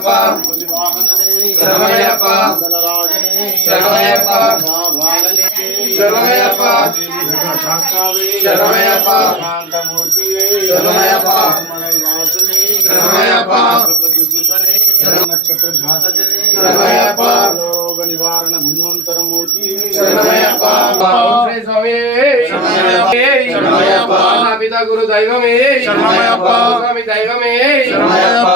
శరణమయ్యప్ప శరణమయ్యప్ప శరణమయ్యప్ప శరణమయ్యప్ప శరణమయ్యప్ప శరణమయ్యప్ప శరణమయ్యప్ప నక్షత్ర జాతకనే శరణమయ్యప్ప రోగ నివారణ గుణవంతర మూర్తి శరణమయ్యప్ప శ్రీ స్వామి శరణమయ్యప్ప పిత గురు దైవమే శరణమయ్యప్ప స్వామి దైవమే శరణమయ్యప్ప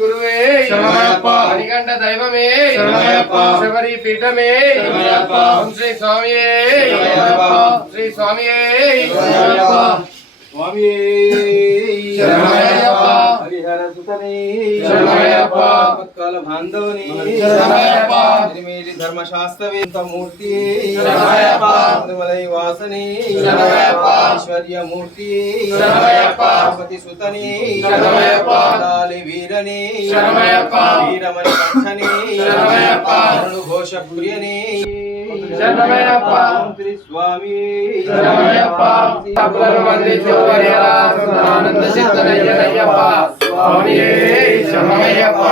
గురువే శరణమయ్యప్ప మణికంఠ దైవమే శరణమయ్యప్ప శబరి పీఠమే శరణమయ్యప్ప శ్రీ స్వామియే శరణమయ్యప్ప శ్రీ స్వామియే శరణమయ్యప్ప స్వామి శరణమయ్యప్ప హరిహర సుతనే శరణమయ్యప్ప మత్కాల బాంధవని శరణమయ్యప్ప నిర్మేలి ధర్మశాస్త్రవేంత మూర్తి శరణమయ్యప్ప తిరుమలై వాసని శరణమయ్యప్ప ఐశ్వర్య మూర్తి శరణమయ్యప్ప పతి సుతని శరణమయ్యప్ప దాలి వీరని శరణమయ్యప్ప వీరమణి కంఠని శరణమయ్యప్ప ఘోష ప్రియని శరణమయ్యప్ప శ్రీ స్వామి శరణమయ్యప్ప తప్పులను మన్నించు హరిహర సదానంద చిత్తనయ్యనయ్యప్ప స్వామియే శరణమయ్యప్ప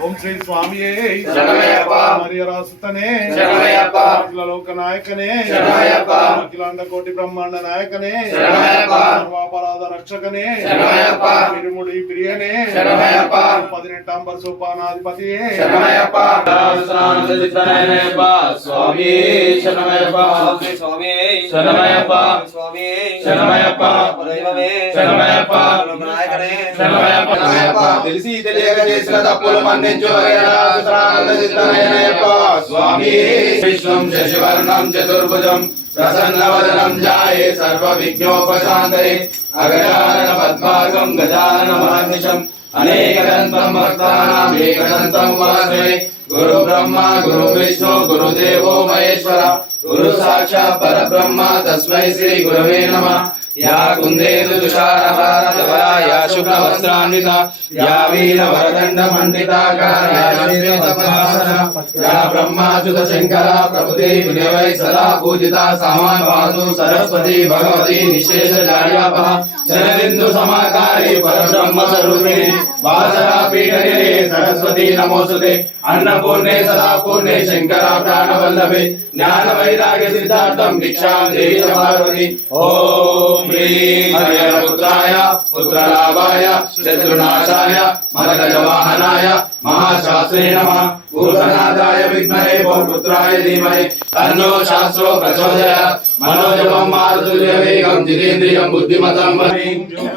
ఓం శ్రీ స్వామియే శరణమయ్యప్ప హరిహరాసుతనే శరణమయ్యప్ప అఖిల లోక నాయకనే శరణమయ్యప్ప అఖిలాండ కోటి బ్రహ్మాండ నాయకనే శరణమయ్యప్ప సర్వాపరాధ రక్షకనే శరణమయ్యప్ప తిరుముడి ప్రియనే శరణమయ్యప్ప 18వ సోపానాధిపతియే శరణమయ్యప్ప సదానంద చిత్తనయ్యనయ్యప్ప స్వామియే శరణమయ్యప్ప స్వామి శరణమయ్యప్ప స్వామి శరణమయ్యప్ప దైవమే శరణమయ్యప్ప నాయకనే శరణమయ్యప్ప తెలిసి తెలియక చేసిన తప్పులు మన్నించు హరిహర సదానంద చిత్తనయ్యనయ్యప్ప స్వామి విష్ణుం శశివర్ణం చతుర్భుజం ప్రసన్నవదనం ధ్యాయే సర్వ విఘ్నోపశాంతయే అగజానన పద్మార్గం గజానన మహర్నిశం అనేకదంతం భక్తానాం ఏకదంతం ఉపాస్మహే గురు బ్రహ్మ గురు విష్ణు గురుదేవో మహేశ్వర గురు సాక్షాత్ పరబ్రహ్మ తస్మై శ్రీ గురవే నమః యా కుందేందు తుషారహార ధవళా యా శుభ్రవస్త్రాన్విత యా వీర వరదండ మండితాకార యా బ్రహ్మాచ్యుత శంకర ప్రభుదే గుణవై సదా పూజిత సామాన్వాదు సరస్వతి భగవతి నిశేష జాడ్యాపః శరదిందు సమాకారి పరబ్రహ్మ స్వరూపిణి వాసరా పీఠనిలే సరస్వతి నమోస్తుతే అన్నపూర్ణే సదా పూర్ణే శంకర ప్రాణవల్లభే జ్ఞాన వైరాగ్య సిద్ధార్థం భిక్షాం దేవి పార్వతి ఓం హ్రీం హరిహరపుత్రాయ పుత్రలాభాయ శత్రునాశాయ మరగజవాహనాయ మహాశాస్త్రే నమః భూతనాథాయ విద్మహే భూపుత్రాయ ధీమహి తన్నో శాస్త్రో ప్రచోదయాత్ మనోజవం మారుతుల్యవేగం జితేంద్రియం బుద్ధిమతం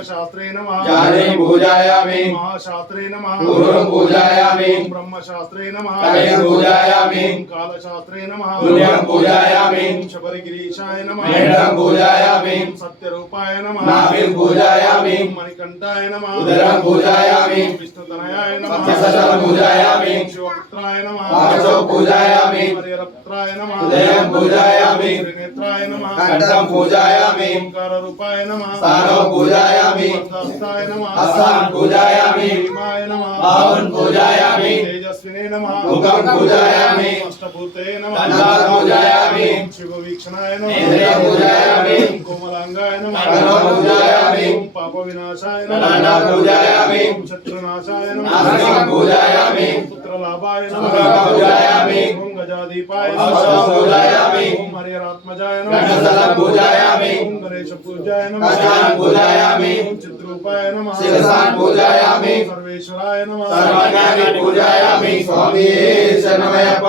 శాస్త్రే నమః జ్ఞానే పూజాయామి మహాశాస్త్రే నమః గురుం పూజాయామి బ్రహ్మశాస్త్రే నమః కైం పూజాయామి కాలశాస్త్రే నమః పుణ్యం పూజాయామి శబరిగిరీశాయ నమః మేఘం పూజాయామి సత్యరూపాయ నమః నాభిం పూజాయామి మణికంఠాయ నమః ఉదరం పూజాయామి విష్ణుతనయాయ నమః సత్యసతం పూజాయామి శివపుత్రాయ నమః వాచో పూజాయామి హరిహరపుత్రాయ నమః ఉదయం పూజాయామి త్రినేత్రాయ నమః కంఠం పూజాయామి ఓంకార రూపాయ నమః స్థానో పూజాయామి హస్తాయ నమః హస్తాన్ పూజాయామి భీమాయ నమః బాహున్ పూజాయామి తేజస్వినే నమః ముఖం పూజాయామి అష్టభూతే నమః కంఠాన్ పూజాయామి శివ వీక్షణాయ నమః నేత్రం పూజాయామి కోమలాంగాయ నమః కర్ణో పూజాయామి పాప వినాశాయ కళాండ నమః పూజాయామి శత్రునాశాయ నాసికం నమః పూజాయామి పుత్రలాభాయ సుముఖం నమః పూజాయామి ఓం గజాదీపాయ ఔషధం పూజాయామి ఓం హరిహరాత్మజాయ కంఠస్థలం నమః పూజాయామి ఓం గణేశ పూజాయ నమః కష్టాన్ పూజాయామి ఓం చిత్రూపాయ నమః శిరసాన్ పూజాయామి సర్వేశ్వరాయ నమః సర్వజ్ఞాని పూజాయామి స్వామియే శరణమయ్యప్ప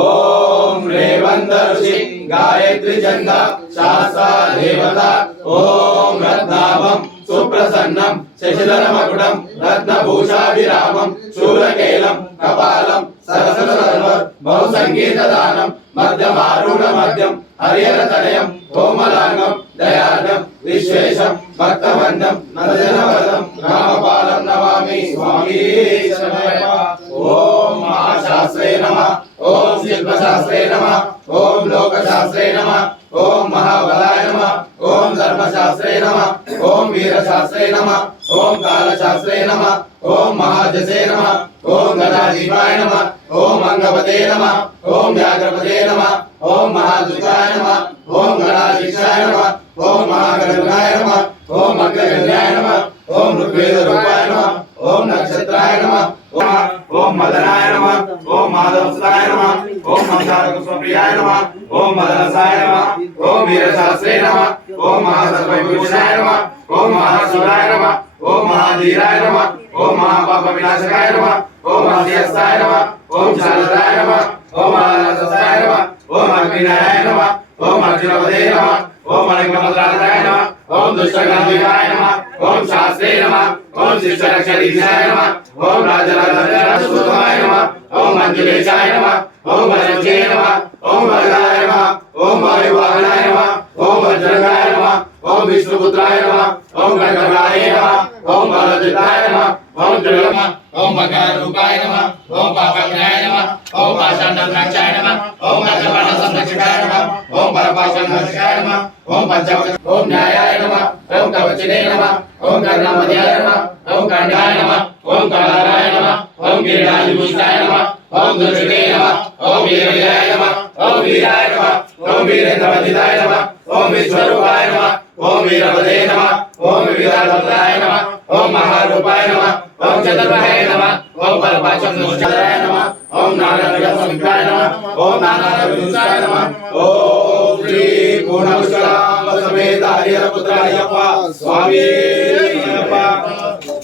ఓం రేవంత ఋషి గాయత్రి చంద శాస్త్ర దేవత ఓం రత్నాభం సుప్రసన్నం శశిధరమకుటం రత్నభూషాభిరామం శూలకేలం కపాలం సరసర్వర్ బహుసంగీతదానం మధ్యమారూఢ మధ్యం హరిహరతనయం కోమలాంగం దయార్ణం విశ్వేశం భక్తవందం నరజనవదం రామపాలం నమామి స్వామి శరణమయ్యప్ప ఓం మహాశాస్త్రే నమః ఓం శిల్పశాస్త్రే నమః ఓం లోకశాస్త్రే నమః ఓం మహాబలాయ నమః ఓం ధర్మశాస్త్రే నమః ఓం వీరశాస్త్రే నమః ఓం కాలశాస్త్రే నమః ఓం మహాజసే నమః ఓం గణాధిపాయ నమః ఓం అంగపతే నమః ఓం వ్యాఘ్రపతే నమః ఓం మహాదుతాయ నమః ఓం గణాధీశాయ నమః ఓం మహాగణాయ నమః ఓం అగ్రగణ్యాయ నమః ఓం ఋగ్వేద రూపాయ నమః ఓం నక్షత్రాయ गोविंदाय नमः ओम मदनाय नमः ओम माधवसुताय नमः ओम मंदारकुसुमप्रियाय नमः ओम मदनसाय नमः ओम वीरशास्त्रे नमः ओम महासर्वविभूषणाय नमः ओम महाशिवाय नमः ओम महाधीराय नमः ओम महापापविनाशकाय नमः ओम महाध्यस्थाय नमः ओम शारदाय नमः ओम महारसाय नमः ओम अग्निनाय नमः ओम अर्जुनपदे नमः ओम अनंगमद्राय नमः ओम दुष्टगंधिकाय नमः ओम शास्त्रे नमः ओम शिष्टरक्षरीशाय नमः ओम राजराजाय नमः ओम मंजुलेशाय नमः ओम वज्रजे नमः ओम वरदाय नमः ओम वायुवाहनाय नमः ओम वज्रगाय नमः ओम विष्णुपुत्राय नमः ओम गणगणाय नमः ओम बलजिताय नमः ओम त्रिलोक ओम भगवारूपाय नमः ओम पापग्नाय नमः ओम पाषाणनाशाय नमः ओम नखवर्णसंरक्षकाय नमः ओम परपाषाणनाशकाय नमः ओम पंचवक्ष ओम न्यायाय नमः ओम कवचिने नमः ओम कर्णामध्याय नमः ओम कांडाय नमः ओम कलाराय नमः ओम गिरिराजभूषाय नमः ओम दुर्जने नमः ओम वीरविजयाय नमः ओम वीराय नमः ओम वीरेन्द्रवंदिताय नमः ओम विश्वरूपाय नमः ओम वीरपदे नमः ओम विविधाय नमः ओम महारूपाय नमः ओम चतुर्बाहे नमः ओम परपाशंकराय नमः ओम नारायणाय नमः ओम नारायणाय नमः ओम श्री पूर्णपुष्कराम समेत हरिहरपुत्र अय्यप्पा स्वामी अय्यप्पा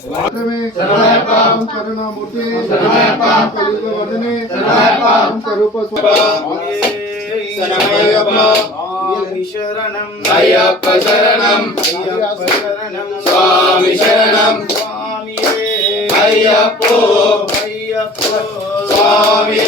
शरणमयप्पा करुणामूर्ति शरणमयप्पा कलियुगवर्धिने शरणमयप्पा करूप शरणमयप्पा शरणम अय्यप्पा शरणम शरणम स्वामी शरणम स्वामी अय्यप्पो अय्यप्पा स्वामी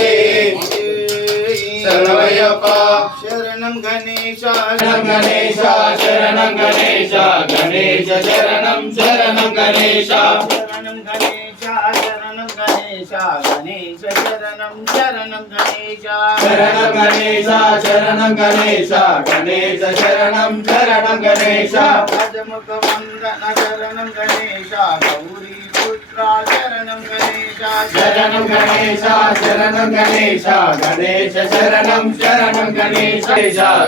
शरणमयप्पा शरणम गणेश शरणं गणेश शरणं गणेश गणेश शरणं शरणं गणेश शरणम गणेश शरणम गणेश गणेश शरणम शरणम गणेश शरणं गणेश शरणं गणेश गणेश शरणं शरणं गणेश राजमुख वंदन शरणम गणेश गौरी पुत्रा शरणम गणेश शरणं गणेश शरणं गणेश गणेश शरणं शरणं गणेश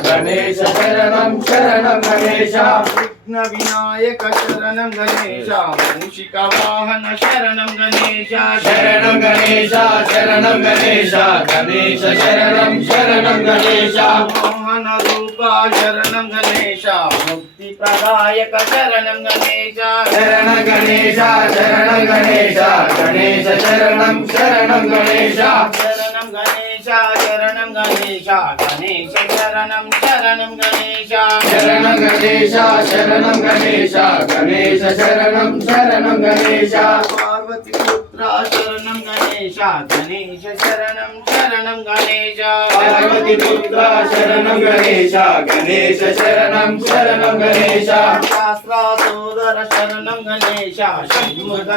गणेश शरणं शरणं गणेश विघ्न विनायक शरणम गणेश मूषिका वाहन शरणम गणेश शरणं गणेश शरणं गणेश गणेश शरणं शरणं गणेश मोहन रूपा शरणम गणेश मुक्ति प्रदायक शरणम गणेश शरणं गणेश शरणं गणेश गणेश शरणं शरणं गणेश शरणम गणेश शरणम गणेश गणेश शरणम शरणम गणेश शरणं गणेश शरणं गणेश गणेश शरणं शरणं गणेश पार्वती पुत्रा शरणम गणेश गणेश शरणम शरणम गणेश पार्वती पुत्र शरणं गणेश गणेश शरणं शरणं गणेश शास्त्रा सोदर शरणम गणेश षण्मुख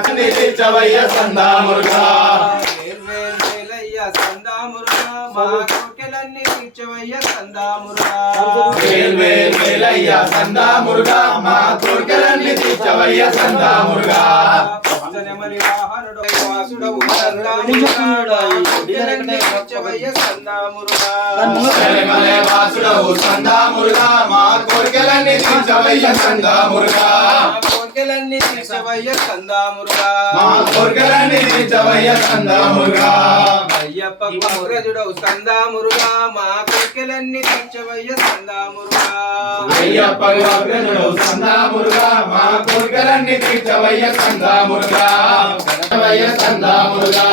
चवय्य संधा मुर्गा వేల్ వేల్ వేలయ్య సందా మురుగా మా కోర్కెలన్నీ తీర్చవయ్య సందా మురుగా మలే వాసుడవు సందా మురుగా మా కోర్కెలన్నీ తీర్చవయ్య సందా మురుగా కోర్కెలన్నీ తీర్చవయ్య సందా మురుగా మా కోర్కెలన్నీ తీర్చవయ్య సందా మురుగా అయ్యప్పకు అగ్రజుడవు సందా మురుగా మా కోర్కెలన్నీ తీర్చవయ్య సందా మురుగా అయ్యప్పకు అగ్రజుడవు సందా మురుగా మా కోర్కెలన్నీ తీర్చవయ్య సందా మురుగా తీర్చవయ్య సందా మురుగా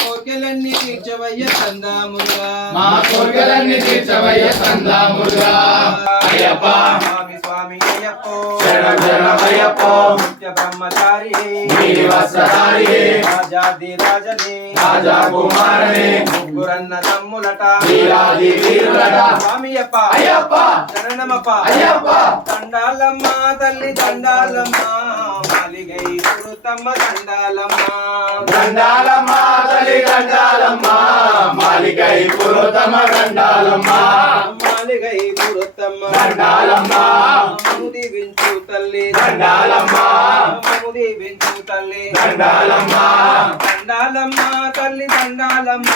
కోర్కెలన్నీ తీర్చవయ్య సందా మురుగా మా కోర్కెలన్నీ తీర్చవయ్య సందా మురుగా అయ్యప్ప స్వామి స్వామి అయ్యప్పో శరణం శరణం అయ్యప్పో నిత్య బ్రహ్మచారి నీలి వస్త్రధారి రాజాది రాజని రాజా కుమారనే ముగ్గురన్న తమ్ములట వీరాది వీరులట స్వామియప్ప అయ్యప్ప శరణమప్ప అయ్యప్ప దండాలమ్మ తల్లి దండాలమ్మ మాలిగై పురుతమ్మ దండాలమ్మ దండాలమ్మ తల్లి దండాలమ్మ మాలికై పురోతమ దండాలమ్మ మాలిగై పురుతమ్మ దండాలమ్మ దీవించు తల్లి దండాలమ్మ దీవించు తల్లి దండాలమ్మ దండాలమ్మ తల్లి దండాలమ్మ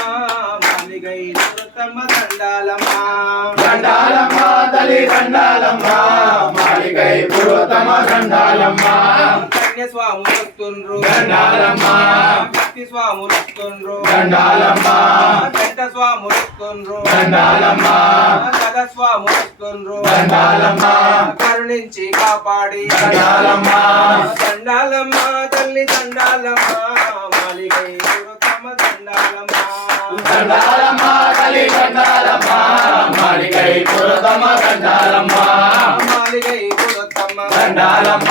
మాలిగై పురుతమ్మ దండాలమ్మ దండాలమ్మ తల్లి దండాలమ్మ మాలికై పురోతమ దండాలమ్మ కన్యస్వాములు వస్తుండ్రు దండాలమ్మ గంటి స్వాములు వస్తుండ్రు దండాలమ్మ గంట స్వాములు వస్తుండ్రు దండాలమ్మ గద స్వాములు వస్తుండ్రు దండాలమ్మ కరుణించి కాపాడి దండాలమ్మ దండాలమ్మ తల్లి దండాలమ్మ మాలిగై పురతమ్మ దండాలమ్మ దండాలమ్మ తల్లి దండాలమ్మ మాలిగై పురతమ్మ దండాలమ్మ మాలిగై పురతమ్మ దండాలమ్మ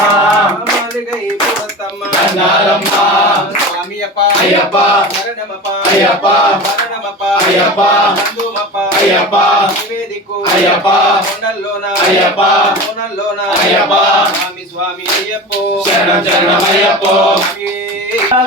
మాలిగై పురతమ్మ దండాలమ్మ స్వామియప్ప అయ్యప్ప శరణమప్ప అయ్యప్ప శరణమప్ప అయ్యప్ప బంధుమప్ప అయ్యప్ప నివేదికు అయ్యప్ప కొండల్లోన అయ్యప్ప కోనల్లోన అయ్యప్ప స్వామి స్వామి అయ్యప్పో శరణం శరణం అయ్యప్పో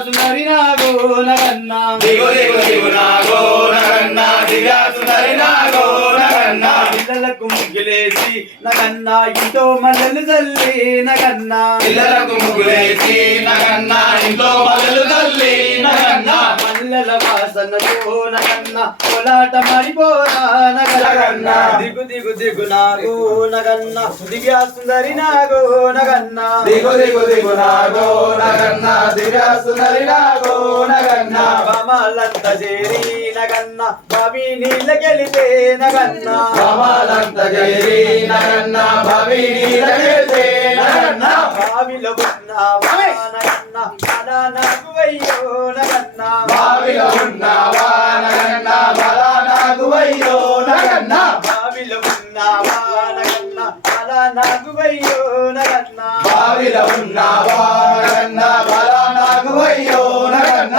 సుందరి నాగో నగన్న దిగు దిగు దిగు నాగో నగన్న దివ్యా సుందరి నాగో నగన్న పిల్లలకు ముగ్గులేసి నగన్న ఇంట్లో మల్లెలు చల్లి నగన్న పిల్లలకు ముగ్గులేసి నగన్న ఇంట్లో మొదలు తల్లి నగన్న మల్లెల వాసనతో నగన్న కోలాట మరిపోరా నగన్న దిగు దిగు దిగు నాగో నగన్న దివ్యా సుందరి నాగో నగన్న దిగు దిగు దిగు నాగో నగన్న దివ్యా సుందరి నాగో నగన్న బామాలంత చేరి నగన్న బావి నీళ్ళకెళితే నగన్న బామాలంత చేరి నగన్న భవి నీలగెళ్తే నగన్న బావిలో ఉన్నావా నగన్న అలా నాకు అయ్యో నగన్న బావిలో ఉన్నావా నగన్న బలా నాకు అయ్యో నగన్న బావిలో ఉన్నావా నగన్న అలా నాకు అయ్యో నగన్న బావిలో ఉన్నావా నగన్న బలా నాకు అయ్యో నగన్న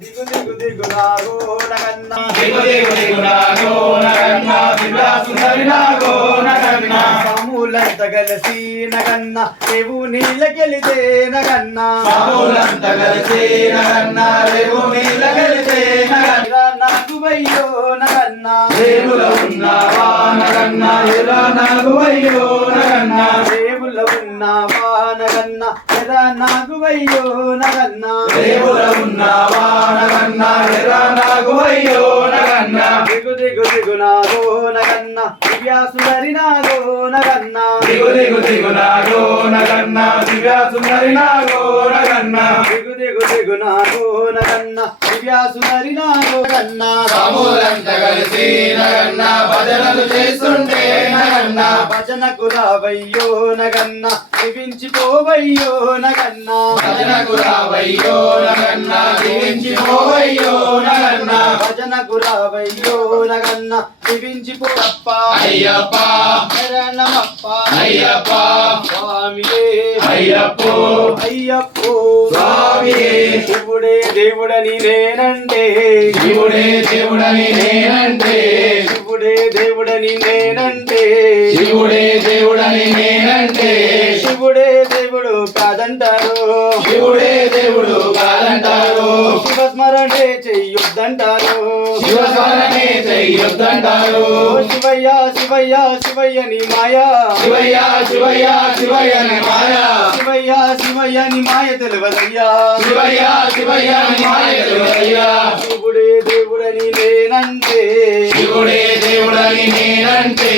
దిగు దిగు దిగు నాగో నగన్న దిగు దిగు దిగు నాగో నగన్న దివ్యా సుందరి నాగో నగన్న పాములంత కలిసి నగన్న రేవు నీళ్ళకెళితే నగన్న బావులంత కలిసి నగన్న రేవు నీలగెళ్తే నగన్న నాకు అయ్యో నగన్న రేవులో ఉన్నావా నగన్న ఎలా నాకు అయ్యో నగన్న రేవులో ఉన్నావా నగన్న ఎరా నాకు అయ్యో నగన్న రేవులో ఉన్నావా నగన్న ఎలా నాకు అయ్యో నగన్న దిగు దిగు దిగు నాగో నగన్న దివ్యా సుందరి నాగో నగన్న దిగు దిగు దిగు నాగో నగన్న దివ్యా సుందరి నాగో నగన్న దిగు దిగు దిగు నాగో నగన్న దివ్యా సుందరి నాగో నగన్న రాములంత కలిసి నగన్న భజనలు చేస్తుంటే నగన్న భజనకు రావయ్యో నగన్న జీవించిపోవయ్యో నగన్న భజనకు రావయ్యో నగన్న జీవించిపోవయ్యో నగన్న భజనకు రావయ్యో నగన్న జీవించిపోవప్ప అయ్యప్ప శరణమప్ప అయ్యప్ప స్వామియే అయ్యప్పో అయ్యప్పో స్వామియే శివుడే దేవుడని నేనంటే శివుడే దేవుడని నేనంటే శివుడే దేవుడని నేనంటే శివుడే దేవుడని నేనంటే శివుడే దేవుడు కాదంటారు శివుడే దేవుడు కాదంటారు శివస్మరణే చెయ్యొద్దంటారు శివస్మరణే చెయ్యొద్దంటారు శివయ్య శివయ్య శివయ్య నీ మాయా శివయ్య శివయ్య శివయ్య ని మాయ శివయ్య శివయ్య నీ మాయ తెలియదయ్యా శివయ్య శివయ్య ని మాయ తెలియదయ్యా శివుడే దేవుడని నేనంటే శివుడే దేవుడని నేనంటే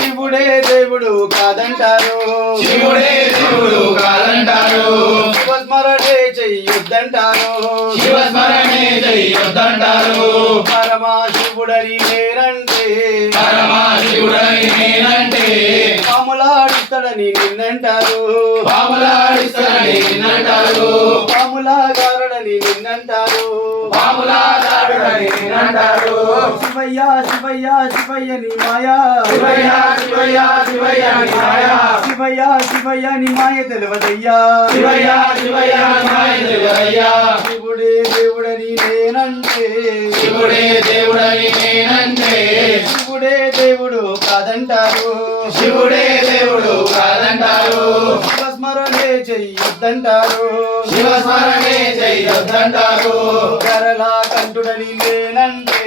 శివుడే దేవుడు కాదంటారు శివుడే దేవుడు కాదంటారు శివస్మరణే చెయ్యొద్దంటారు శివస్మరణే చెయ్యొద్దంటారు పరమశివుడని నేనంటే పరమశివుడని నేనంటే పాములాడుతాడని నిన్నంటారు పాములాడిస్తాడని నిన్నంటారు పాములాగారడని నిన్నంటారు పాములాడాడని నిన్నంటారు శివయ్య శివయ్య శివయ్య నీ మాయా శివయ్య శివయ్య శివయ్య ని మాయ శివయ్య శివయ్య నీ మాయ తెలియదయ్యా శివయ్య శివయ్య ని మాయ తెలియదయ్యా శివుడే దేవుడని నేనంటే శివుడే దేవుడని నేనంటే శివుడే దేవుడు కాదంటారు శివుడే దేవుడు కాదంటారు శివస్మరణే చెయ్యొద్దంటారు శివస్మరణే చెయ్యొద్దంటారు కరలా కంఠుడని నేనంటే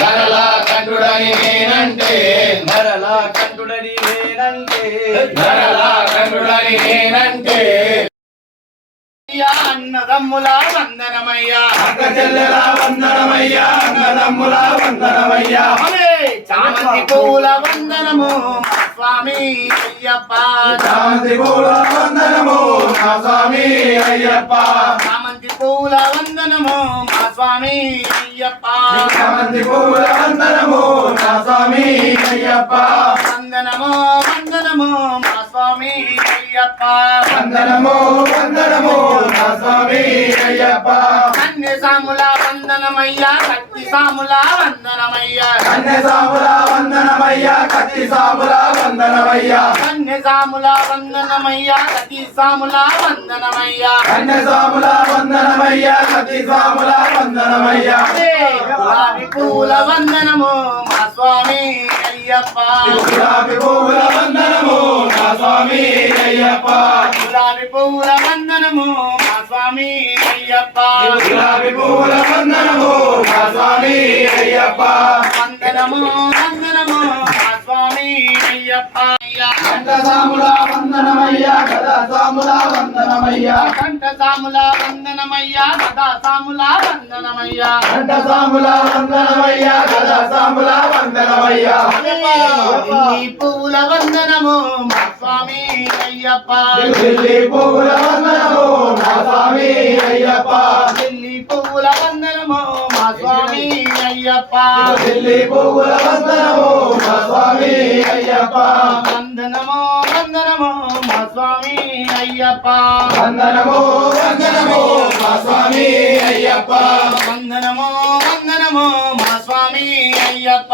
గరలా కంఠుడని నేనంటే కరలా కంఠుడని నేనంటే గరలా కంఠుడని నేనంటే అన్నదమ్ముల వందనమయ్యా అక్క చెల్లెల వందనమయ్యా అన్నదమ్ముల వందనమయ్యా చామంతి పూల వందనము మా స్వామి అయ్యప్ప శాంతి పూల వందనము నా స్వామి అయ్యప్ప చామంతి పూల వందనము మా స్వామి అయ్యప్ప చామంతి పువ్వుల వందనము నా స్వామి అయ్యప్ప వందనము వందనము మా స్వామి అయ్యప్ప వందనము వందనము నా స్వామి అయ్యప్ప కన్య సాముల వందనమయ్యా కత్తి సాముల వందనమయ్యా కన్య సాముల వందనమయ్యా కత్తి సాముల వందనమయ్యా కన్య సాముల వందనమయ్యా కత్తి సాముల వందనమయ్యా కన్య సాముల వందనమయ్యా కత్తి సాముల వందనమయ్యా గులాబీ పూల వందనము మా స్వామి అయ్యప్ప గులాబీ పువ్వుల వందనము నా స్వామి అయ్యప్ప గులాబీ పూల వందనము మా స్వామి అయ్యప్ప గులాబీ పువ్వుల వందనము నా స్వామి అయ్యప్ప వందనము వందనము మా స్వామి అయ్యప్ప కంఠ సాముల వందనమయ్యా గదా సాముల వందనమయ్యా కంఠ సాముల వందనమయ్యా గదా సాముల వందనమయ్యా కంఠ సాముల వందనమయ్యా గదా సాముల వందనమయ్యా ఈ పూల వందనము మా స్వామి అయ్యప్ప ఢిల్లీ పువ్వుల వందనము నా స్వామి అయ్యప్ప ఢిల్లీ పువ్వుల వందనము మా స్వామి అయ్యప్ప ఢిల్లీ పువ్వుల వందనము నా స్వామి అయ్యప్ప వందనము వందనము మా స్వామి అయ్యప్ప వందనము వందనము మా స్వామి అయ్యప్ప వందనము వందనము మా స్వామి అయ్యప్ప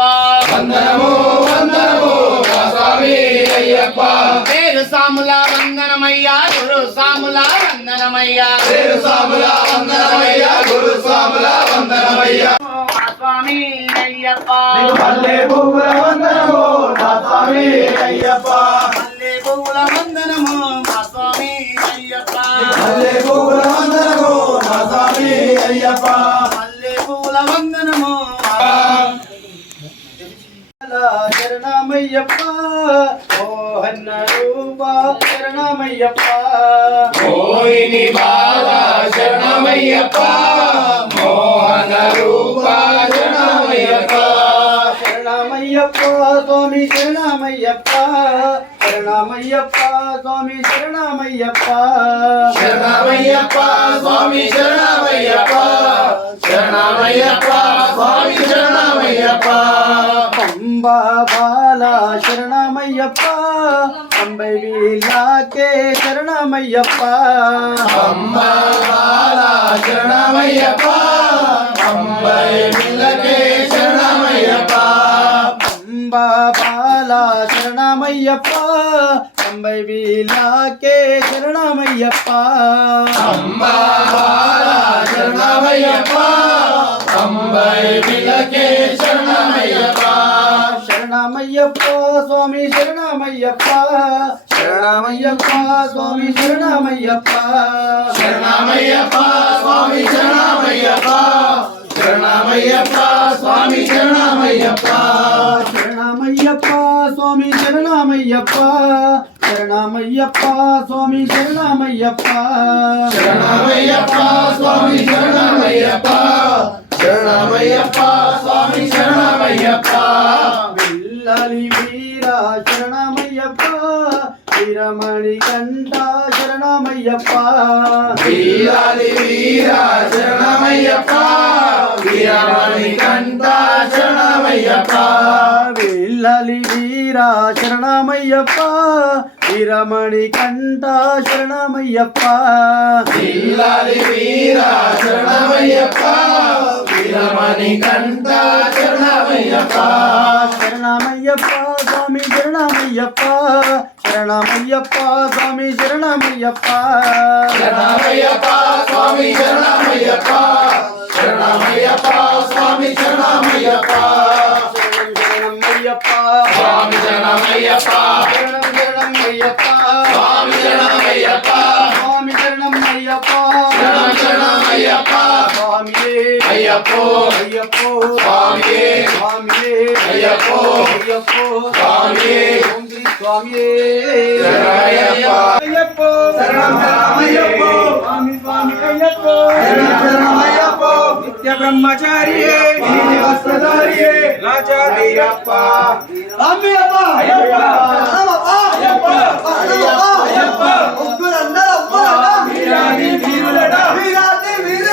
వందనము వందనము మా స్వామి అయ్యప్ప పేరు సాముల వందనమయ్యా గురు సాముల వందనమయ్యా పేరు సాముల వందనమయ్యా గురు సాముల వందనమయ్యా మా స్వామి అయ్యప్ప పల్లె పువ్వుల వందనము నా స్వామి అయ్యప్ప మల్లె పువ్వుల వందనము మా స్వామి అయ్యప్ప పల్లె పువ్వుల వందనము నా స్వామి అయ్యప్ప మల్లె పువ్వుల వందనము శరణమయ్యప్ప మోహన రూప శరణమయ్యప్ప మోహిని బాల శరణమయ్యప్ప మోహన రూప శరణమయ్యప్ప శరణమయ్యప్ప స్వామి శరణమయ్యప్ప శరణమయ్యప్ప స్వామి శరణమయ్యప్ప శరణమయ్యప్ప స్వామి శరణమయ్యప్ప శరణమయ్యప్ప స్వామి శరణమయ్యప్ప పంబా బాల శరణమయ్యప్ప అంబై వీలాకే శరణమయ్యప్ప అంబ బాల శరణమయ్యప్ప అంబై విల్లకే శరణమయ్యప్ప పంబా బాల శరణమయ్యప్ప అంబై వీలాకే శరణమయ్యప్ప అంబ బాల శరణమయ్యప్ప అంబై విల్లకే శరణమయ్యప్ప శరణమయ్యప్ప స్వామి శరణమయ్యప్ప శరణమయ్యప్ప స్వామి శరణమయ్యప్ప శరణమయ్యప్ప స్వామి శరణమయ్యప్ప శరణమయ్యప్ప స్వామి శరణమయ్యప్ప శరణమయ్యప్ప స్వామి శరణమయ్యప్ప శరణమయ్యప్ప స్వామి శరణమయ్యప్ప శరణమయ్యప్ప స్వామి శరణమయ్యప్ప శరణమయ్యప్ప స్వామి శరణమయ్యప్ప విల్లలి వీర శరణమయ్యప్ప వీరమణి కంఠ శరణమయ్యప్ప వీరాలి వీర శరణమయ్యప్ప వీరమణి కంఠ శరణమయ్యప్ప విల్లలి వీర శరణమయ్యప్ప వీరమణి కంఠ శరణమయ్యప్ప వీరాలి వీర శరణమయ్యప్ప వీరమణి కంఠ శరణమయ్యప్ప శరణమయ్యప్ప స్వామి శరణమయ్యప్ప శరణమయ్యప్ప స్వామి శరణమయ్యప్ప శరణమయ్యప్ప స్వామి శరణమయ్యప్ప శరణమయ్యప్ప స్వామి శరణమయ్యప్ప శరణమయ్యప్ప స్వామి శరణమయ్యప్ప శరణమయ్యప్ప స్వామి శరణమయ్యప్ప స్వామి శరణమయ్యప్ప శరణం శరణమయ్యప్ప స్వామియే అయ్యప్పో అయ్యప్పో స్వామియే స్వామియే అయ్యప్పో అయ్యప్పో స్వామియే ఓం శ్రీ స్వామియే శరణమయ్యప్ప అయ్యప్పో శరణం శరణమయ్యప్పో స్వామి స్వామి అయ్యప్పో శరణం శరణమయ్యప్పో నిత్య బ్రహ్మచారియే నీలి వస్త్రధారియే రాజాదీరప్ప అమ్మయ్యప్ప అయ్యప్ప అయ్యప్ప అయ్యప్ప అయ్యప్ప ఒక్కరందరూ ఒక్కరందరూ వీరాది వీరులడా వీరాది వీరులడా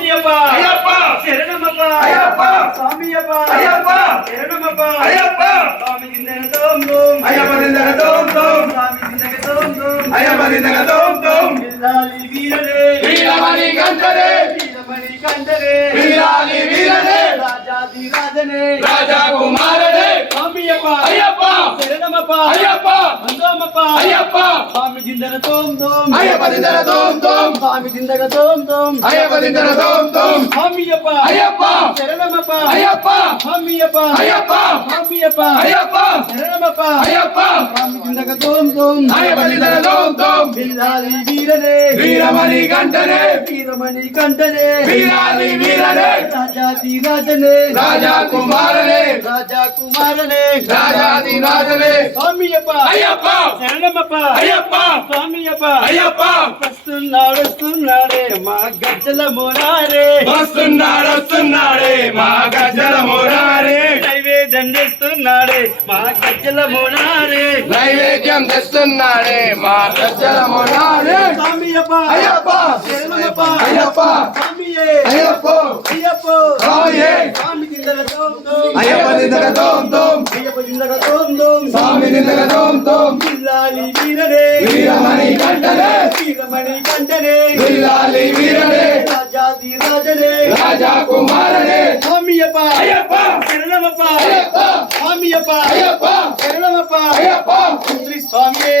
స్వామియప్ప అయ్యప్ప శరణమప్ప అయ్యప్ప స్వామియప్ప అయ్యప్ప శరణమప్ప అయ్యప్ప స్వామి దిందగ తోం తోం అయ్యప్ప దిందగ తోం తోం స్వామి దిందగ తోం తోం అయ్యప్ప దిందగ తోం తోం బిల్లాలి వీరనే వీరమణి కంఠరే వీరమణి కంఠరే వీరాలి వీరనే రాజాది రాజనే రాజా కుమారనే స్వామియప్ప అయ్యప్ప శరణమప్ప అయ్యప్ప మందోమప్ప అయ్యప్ప స్వామి దిందగ తోం తోం అయ్యప్ప దిందగ తోం తోం స్వామి దిందగ తోం తోం అయ్యప్ప దిందగ తోం తోం స్వామియప్ప అయ్యప్ప శరణమప్ప అయ్యప్ప స్వామియప్ప అయ్యప్ప స్వామియప్ప అయ్యప్ప శరణమప్ప అయ్యప్ప స్వామి దిందగ తోం తోం అయ్యప్ప దిందగ తోం తోం బిల్లాలి వీరనే వీరమణి కంఠరే వీరమణి కంఠనే వీరాలి వీరనే రాజాది రాజనే రాజా కుమారనే రాజా కుమారనే రాజాది రాజనే స్వామియప్ప అయ్యప్ప శరణమప్ప అయ్యప్ప స్వామియప్ప అయ్యప్ప వస్తున్నాడే మా గజ్జల మోనారే వస్తున్నాడే మా గజల మోరారే నైవేద్యం చేస్తున్నాడే మా గజ్జల మోనారే నైవేద్యం తెస్తున్నాడే మా గజల మోరారే స్వామియప్ప అయ్యప్ప శరణమప్ప అయ్యప్ప స్వామియే అయ్యప్ప అయ్యప్ప స్వామియే స్వామి దిందగ తోం తోం అయ్యప్ప దిందగ తోం తోం అయ్యప్ప దిందగ తోం తోం స్వామి దిందగ తోం తోం బిల్లాలి వీరనే వీరమణి కంఠరే వీరమణి కంఠనే వీరాలి వీరనే రాజాది రాజనే రాజా కుమారనే స్వామియప్ప అయ్యప్ప శరణమప్ప అయ్యప్ప స్వామియప్ప అయ్యప్ప శరణమప్ప అయ్యప్ప శ్రీ స్వామియే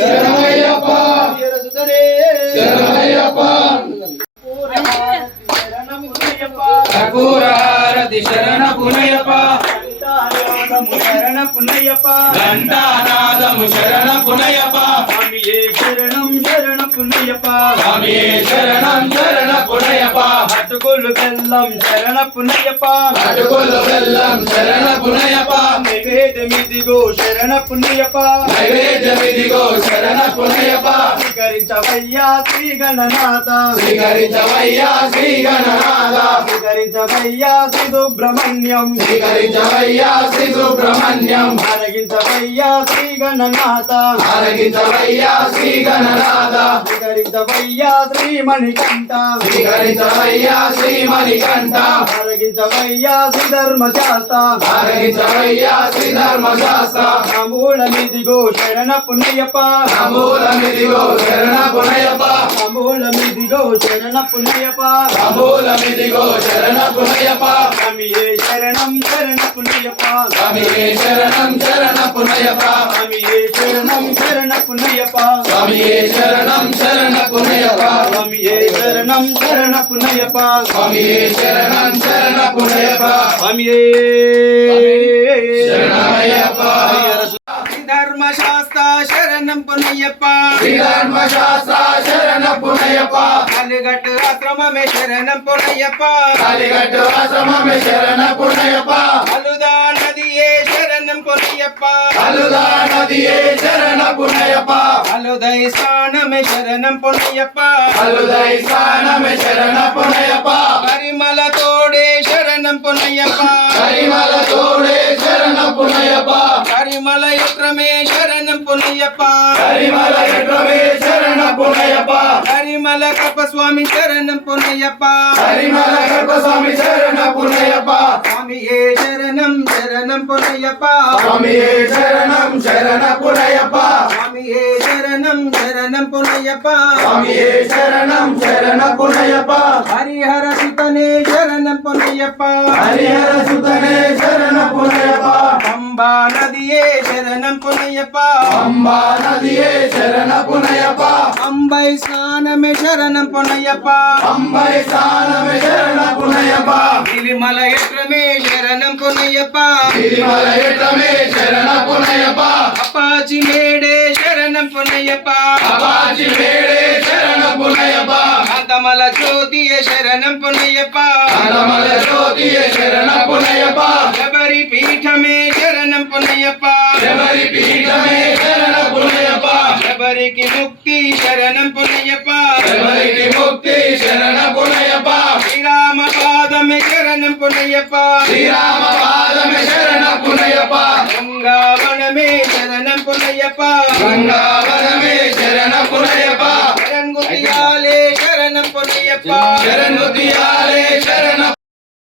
శరణమయ్యప్ప వీరసుతనే శరణమయ్యప్ప కర్పూరహారతి శరణ పునయప్ప శరణ పునయ్యప్ప ఘంటానాదము శరణ పునయప్ప స్వామియే శరణం శరణ పునయ్యప్ప స్వామియే శరణం శరణ పునయప్ప అటుకులు బెల్లం శరణ పునయ్యప్ప అటుకులు బెల్లం శరణ పునయప్ప నైవేద్యమిదిగో శరణ పునయ్యప్ప నైవేద్యమిదిగో శరణ పునయప్ప స్వీకరించవయ్యా శ్రీ గణనాథ స్వీకరించవయ్యా శ్రీ గణనాథ స్వీకరించవయ్యా శ్రీ సుబ్రహ్మణ్యం స్వీకరించవయ్యా శ్రీ సుబ్రహ్మణ్యం ఆరగించవయ్యా శ్రీ గణనాథ ఆరగించవయ్యా శ్రీ గణనాథ స్వీకరించవయ్యా శ్రీ మణికంఠ స్వీకరించవయ్యా శ్రీ మణికంఠ ఆరగించవయ్యా శ్రీ ధర్మశాస్త్ర ఆరగించవయ్యా శ్రీ ధర్మశాస్త్ర అమూలమిదిగో శరణ పుణ్యప్ప అమూలమిదిగో శరణ పునయప్ప అమూలమిదిగో శరణ పుణ్యప్ప అమూలమిదిగో శరణ పునయప్ప స్వామియే శరణం శరణ పుణ్యప్ప స్వామియే శరణం శరణ పునయప్ప స్వామియే శరణం శరణ పుణ్యప్ప స్వామియే శరణం శరణ పునయప్ప స్వామియే శరణం శరణ పుణ్యప్ప స్వామియే శరణం శరణ పునయప్ప స్వామియే శరణమయ్యప్ప ధర్మశాస్త్ర శరణం పునయ్యప్ప శ్రీధర్మశాస్త్ర శరణ పునయప్ప కలిగట్టు ఆశ్రమమే శరణం పునయ్యప్ప కాలిగట్టు ఆశ్రమమే శరణ పునయప్ప అలుదా నదియే శరణం పునయ్యప్ప అలుదా నదియే శరణ పునయప్ప అలుదై స్నానమే శరణం పునయ్యప్ప అలుదై స్నానమే శరణ పునయప్ప పరిమళ తోడే శరణం పునయ్యప్ప పరిమళ తోడే శరణ పునయప్ప పరిమళ యుత్రమే శరణం పునయ్యప్ప పరిమళ యట్రమే శరణ పునయప్ప పరిమళ కపస్వామి శరణం పునయ్యప్ప పరిమళ గర్భస్వామి శరణ పునయప్ప స్వామియే శరణం శరణం పునయ్యప్ప స్వామియే శరణం శరణ పునయప్ప స్వామియే శరణం శరణం పునయ్యప్ప స్వామియే శరణం శరణ పునయప్ప హరిహర సుతనే శరణం పునయ్యప్ప హరిహర సుతనే శరణ పునయప్ప పంబా నదియే శరణం పునయ్యప్ప అంబా నదియే శరణ పునయప్ప అంబై స్నానమే శరణం పునయ్యప్ప అంబై స్నానమే శరణ పునయప్ప తిరుమల ఎట్రమే శరణం పునయ్యప్ప తిరుమల యట్రమే శరణ పునయప్ప అపాచి మేడే శరణం పునయ్యప్ప అపాచి వేడే శరణ పునయప్ప అంతమల జ్యోతియ శరణం పునయ్యప్ప అనమల జ్యోతియ శరణ పునయప్ప శబరి పీఠమే శరణం పునయ్యప్ప శబరి పీఠమే శరణ పునయప్ప శబరికి ముక్తి శరణం పునయ్యప్ప శబరికి ముక్తి శరణ పునయప్ప శ్రీరామ పాదమే శరణం పునయ్యప్ప శ్రీరామ పాదమే శరణ పునయప్ప గంగావనమే శరణం పునయ్యప్ప గంగావనమే శరణ పునయప్ప శరణ్గుతియాలే శరణం పునయ్యప్ప శరణు తీయాలే శరణ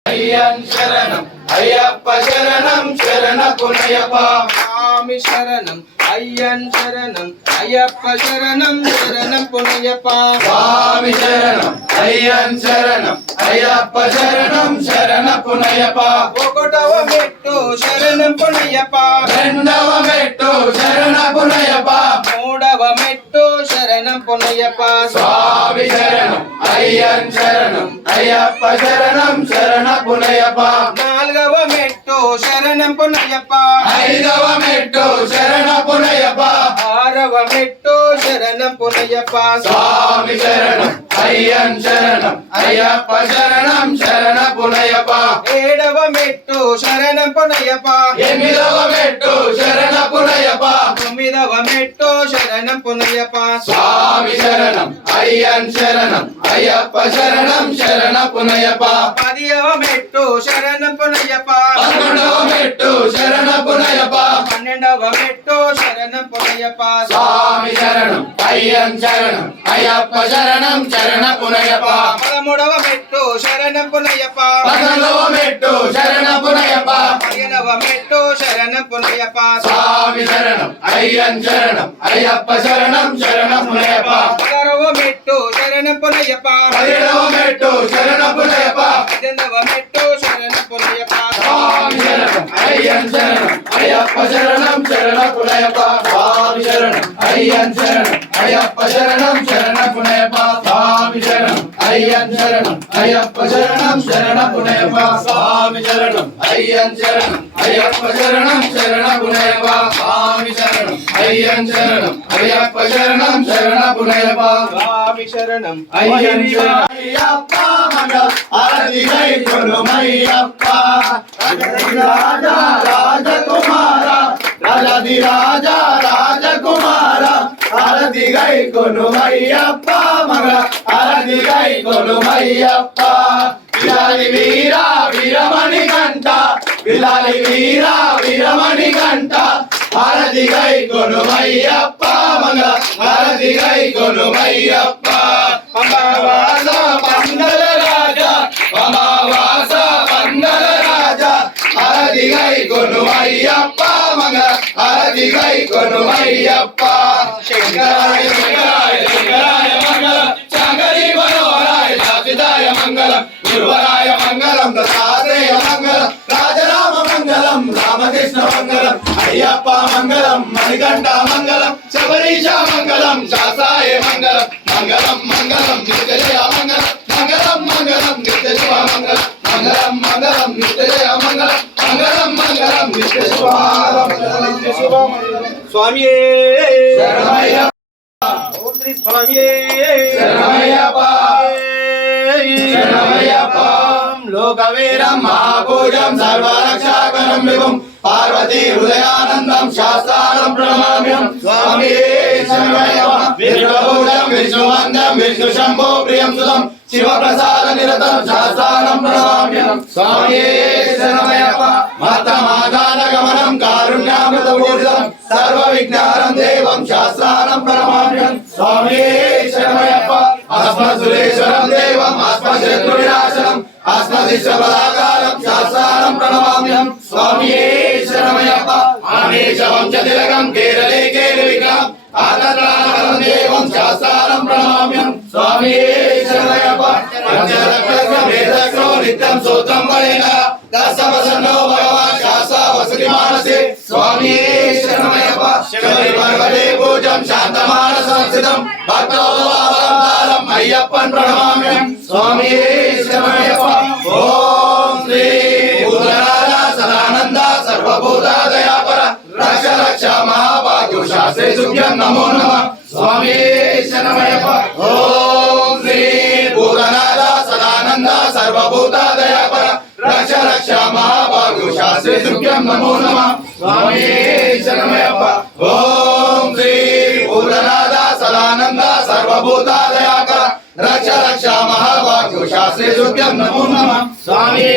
అయ్యన్ శరణం అయ్యప్ప శరణం శరణ పునయప్ప స్వామి శరణం అయ్యన్ శరణం అయ్యప్ప శరణం శరణం పునయప్ప స్వామి శరణం అయ్యన్ శరణం అయ్యప్ప శరణం శరణ పునయప్ప ఒకటవ మెట్టు శరణం పునయప్ప రెండవ మెట్టు శరణ పునయప్ప మూడవ మెట్టు శరణం పునయప్ప స్వామి శరణం అయ్యన్ శరణం అయ్యప్ప శరణం శరణ పునయప్ప నాలుగవ మెట్టు శరణం పునయప్ప ఐదవ మెట్టు శరణ పునయప్ప ఆరవ మెట్టు శరణం పునయప్ప స్వామి శరణం అయ్యన్ శరణం అయ్యప్ప శరణం శరణ పునయప్ప ఏడవ మెట్టు శరణం పునయప్ప ఎనిమిదవ మెట్టు శరణ పునయప్ప తొమ్మిదవ మెట్టు శరణం పునయప్ప స్వామి శరణం అయ్యన్ శరణం అయ్యప్ప శరణం శరణ పునయప్ప పదియవ మెట్టు శరణం పునయప్ప పదకొండవ మెట్టు శరణ పునయప్ప పన్నెండవ మెట్టు శరణం పునయప్ప స్వామి శరణం అయ్యన్ శరణం అయ్యప్ప శరణం శరణ పునయప్ప పదమూడవ మెట్టు శరణం పునయప్ప పదకొండవ మెట్టు శరణ పునయప్ప పదిహేనవ మెట్టు శరణం పునయప్ప స్వామి శరణం అయ్యన్ శరణం అయ్యప్ప శరణం శరణ పునయప్ప పదహారవ మెట్టు శరణం పునయప్ప పదిహేడవ మెట్టు శరణ పునయప్ప 18వ మెట్టు శరణం పునయప్ప స్వామి శరణం అయ్యన్ శరణం అయ్యప్ప శరణం శరణ పునయప్ప స్వామి శరణం అయ్యన్ శరణం అయ్యప్ప శరణం శరణ పునయప్ప స్వామి శరణం అయ్యన్ శరణం అయ్యప్ప శరణం శరణ పునయప్ప స్వామి శరణం అయ్యన్ శరణం అయ్యప్ప శరణం శరణ పునయప్ప స్వామి శరణం అయ్యన్ శరణం అయ్యప్ప శరణం శరణ పునయప్ప స్వామి శరణం అయ్యన్ శరణం అయ్యప్ప మంగళ ఆరతి గై కొనుమయ్యప్ప రాజా రాజకుమార రాజాది రాజా రాజకుమార ఆరతి గై కొనుమయ్యప్ప మంగళ ఆరతి గై కొనుమయ్యప్ప విలాలి వీరా వీరమణి కంట విలాలి వీరా వీరమణి కంట ఆరతి గై కొనుమయ్యప్ప మంగళ ఆరతి గై కొనుమయ్యప్ప అమావాస పందల రాజా అమావాస పందల రాజా ఆరతి గై కొనుమయ్యప్ప మంగళ ఆరతి గై కొనుమయ్యప్ప శంకరాయ శంకరాయ శంకరాయ మంగళం శంకరి మనోహరాయ శాసిదాయ మంగళం గురువరాయ మంగళం దత్తాత్రేయ మంగళం రాజరామ మంగళం రామకృష్ణ మంగళం అయ్యప్ప మంగళం మణికంఠ మంగళం శబరీష మంగళం శాసాయ మంగళం మంగళం మంగళం నిత్యజయ మంగళం మంగళం మంగళం నిత్యశివ మంగళం మంగళం మంగళం నిత్యజయ మంగళం మంగళం మంగళం నిత్యశివ స్వామి శరణమయ్యప్ప ఓం శ్రీ స్వామి శరణమయ్యప్ప శరణమయ్యప్ప లోకవీరం మహాపూజం సర్వరక్షాకరం విభుం పార్వతీ హృదయానందం శాస్త్రానం ప్రణమామ్యం స్వామి శరణమయ్యప్ప విష్ణుభూజం విష్ణువందం విష్ణు శంభో ప్రియం సుతం శివప్రసాద నిరతం శాస్త్రానం ప్రణమామ్యం స్వామి శరణమయ్యప్ప మతమాదాన గమనం కారుణ్యామృత పూరితం సర్వ విఘ్నారం దేవం శాస్త్రానం ప్రణమామ్యం స్వామి శరణమయ్యప్ప అస్మత్సురేశ్వరం దేవం అస్మశత్రు వినాశనం అస్మదిష్టబలాకారం శాస్త్రానం ప్రణమామ్యం స్వామి శరణమయ్యప్ప ఆమేశ వంశ తిలకం కేరళే కేలి విగ్రహం ఆనందరామం దేవం శాస్త్రానం ప్రణమామ్యం స్వామి శరణమయ్యప్ప పంచరత్న వేదక్రో నిత్యం సూత్రం వరేణ దశవసన్నో భగవాన్ శాస్త్ర వసతి మానసే స్వామి శరణమయ్యప్ప శబరి పర్వతే పూజం శాంతమాన సంస్థితం భక్తోపవారం అయ్యప్పన్ ప్రణమామ్యం స్వామి శరణమయ్యప్ప ఓం శ్రీ భూతనాథ సదానంద సర్వభూత దయాపర రక్ష రక్ష మహాభాగ్యో శాస్త్రే సుభ్యం నమో నమః స్వామి శరణమయ్యప్ప ఓం శ్రీ భూతనాథ సదానంద సర్వభూత దయాపర రక్ష రక్ష మహాభాగ్యో శాస్త్రే సుభ్యం నమో నమః స్వామి శరణమయ్యప్ప ఓం శ్రీ భూతనాథ సదానంద సర్వభూత దయాకర రక్ష రక్ష మహాభాగ్యో శాస్త్రే సుభ్యం నమో నమః స్వామి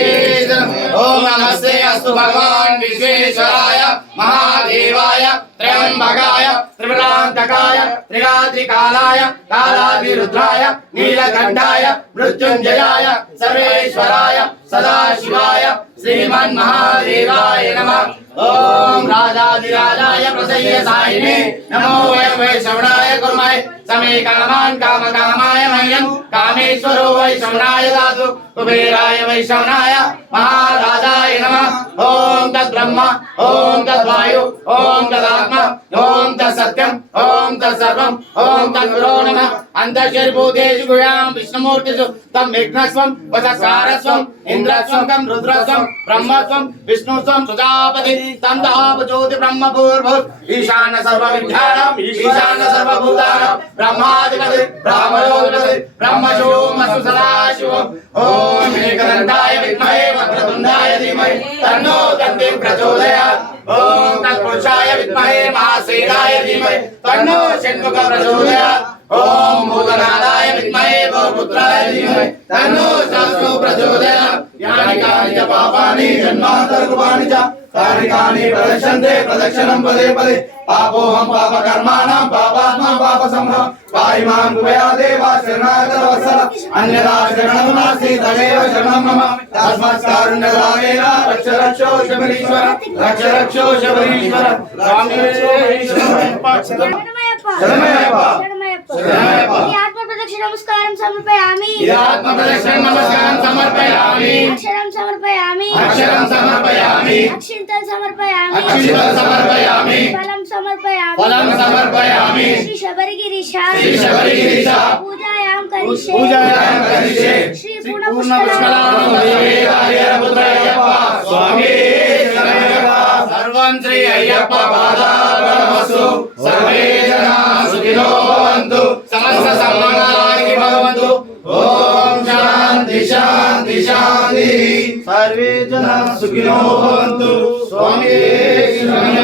ఓం నమస్తే అస్తు భగవాన్ విశ్వేశ్వరాయ మహాదేవాయ త్రయంబకాయ త్రిపురాంతకాయ त्रयंबकाय त्रिरात्रिकालाय कालाधिरुद्राय नीलकंठाय मृत्युंजयाय सर्वेश्वराय सदाशिवाय श्रीमन्महादेवाय नमः। ओम राजाधिराजाय प्रसय्यसायिने नमो वै श्रवणाय कुर्महे समे कामान् कामकामाय मह्यं कामेश्वरो वै श्रवणाय दातु कुबेराय वै श्रवणाय महाराजाय नमः। ओम तद्ब्रह्म ओम तद्वायु ओम तदात्मा ओम तत्सत्यम ओम तत्सर्वम ओम तद्गुरो नमः। अंतर्शरीभूतेषु गुह्यां विष्णुमूर्तिषु तं विघ्नस्वं वचस्कारस्वं इंद्रस्वं तं रुद्रस्वं ब्रह्मस्वं विष्णुस्वं सुजापति तं ज्योति ब्रह्म भूर्भुवः ईशान सर्वविद्यानां ईशान सर्वभूतानां ब्रह्माधिपति ब्रह्मयोगिपति ब्रह्मसोमस्तु सदाशिवः। ओम एकदन्ताय विद्महे वक्रतुण्डाय धीमहि तन्नो दन्तिः प्रचोदयात्। ओम तत्पुरुषाय विद्महे महासेनाय धीमहि तन्नो षण्मुखः प्रचोदयात्। ओम भूतनाथाय विद्महे भवपुत्राय धीमहि तन्नो शास्त्रो प्रचोदयात्। यानि कानि च पापानि जन्मान्तरकृतानि च तानि कानि प्रदक्षन्ते प्रदक्षिणं पदे पदे पापोऽहं पापकर्माणां पापात्मा पापसंभवः पाहि मां कृपया देव शरणागतवत्सल अन्यथा शरणं नास्ति तमेव शरणं मम तस्मात् कारुण्यभावेन रक्ष रक्षो शबरीश्वर रक्ष रक्षो शबरीश्वर स्वामी नमस्कारं समर्पयामि अक्षरं समर्पयामि अक्षिंतल समर्पयामि फलं समर्पयामि श्री शबरिगिरीशा पूजायां करिष्ये श्री स्वामी सर्वं श्री अय्यप्प पादारविन्दस्तु सर्वे जनाः सुखिनो भवन्तु समस्त सन्मङ्गलानि भवन्तु। ओम शांति शांति शांति। सर्वे जनाः सुखिनो भवन्तु। स्वामी शरणं